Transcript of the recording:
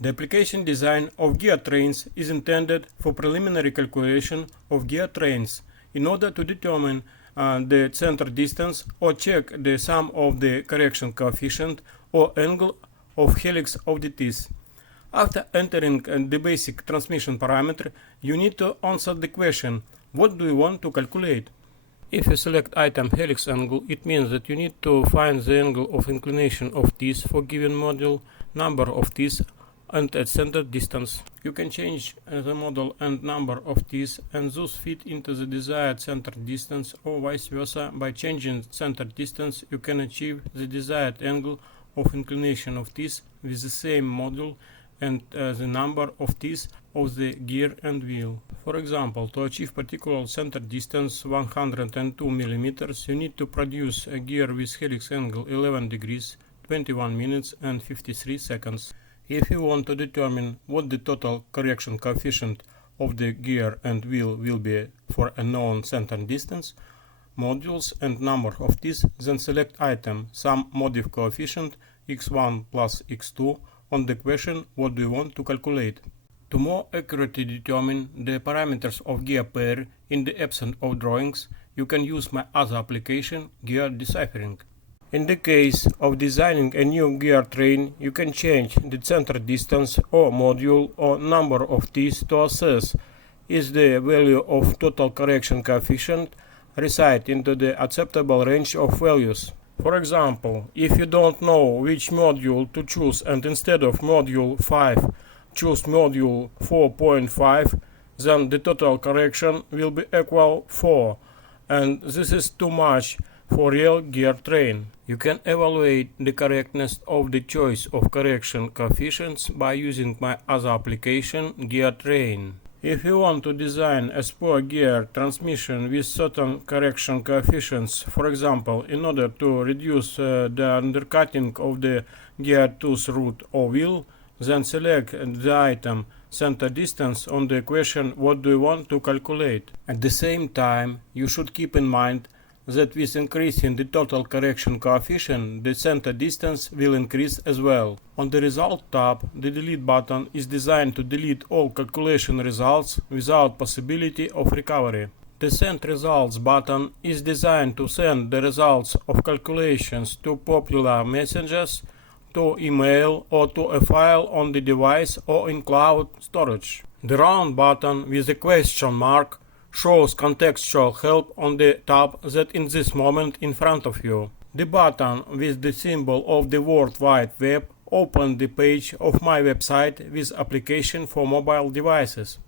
The application design of gear trains is intended for preliminary calculation of gear trains in order to determine the center distance or check the sum of the correction coefficient or angle of helix of the teeth. After entering the basic transmission parameter, you need to answer the question, what do you want to calculate? If you select item helix angle, it means that you need to find the angle of inclination of teeth for given module, number of teeth, and at center distance. You can change the model and number of teeth and thus fit into the desired center distance, or vice versa. By changing center distance, you can achieve the desired angle of inclination of teeth with the same module and the number of teeth of the gear and wheel. For example, to achieve particular center distance 102 mm, you need to produce a gear with helix angle 11 degrees, 21 minutes and 53 seconds. If you want to determine what the total correction coefficient of the gear and wheel will be for a known center distance, modules and number of teeth, then select item sum modif coefficient x1 plus x2 on the question what do you want to calculate. To more accurately determine the parameters of gear pair in the absence of drawings, you can use my other application, gear deciphering. In the case of designing a new gear train, you can change the center distance or module or number of teeth to assess is the value of total correction coefficient reside into the acceptable range of values. For example, if you don't know which module to choose and instead of module 5 choose module 4.5, then the total correction will be equal 4, and this is too much for real gear train. You can evaluate the correctness of the choice of correction coefficients by using my other application, gear train. If you want to design a spur gear transmission with certain correction coefficients, for example, in order to reduce the undercutting of the gear tooth root or wheel, then select the item center distance on the question what do you want to calculate. At the same time, you should keep in mind that with increasing the total correction coefficient, the center distance will increase as well. On the Result tab, the Delete button is designed to delete all calculation results without possibility of recovery. The Send Results button is designed to send the results of calculations to popular messengers, to email, or to a file on the device or in cloud storage. The Round button with a question mark shows contextual help on the tab that in this moment in front of you. The button with the symbol of the World Wide Web opens the page of my website with application for mobile devices.